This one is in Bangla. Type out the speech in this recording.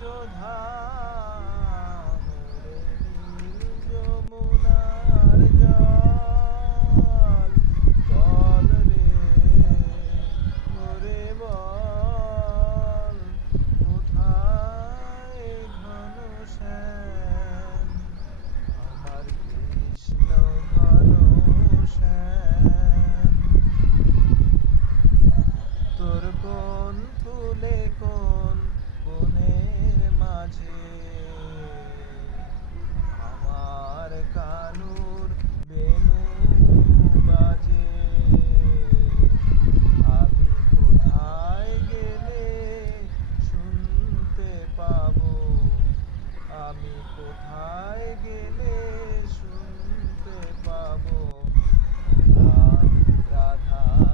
যোধা কোথায় গেলে শুনতে পাবো? রাধা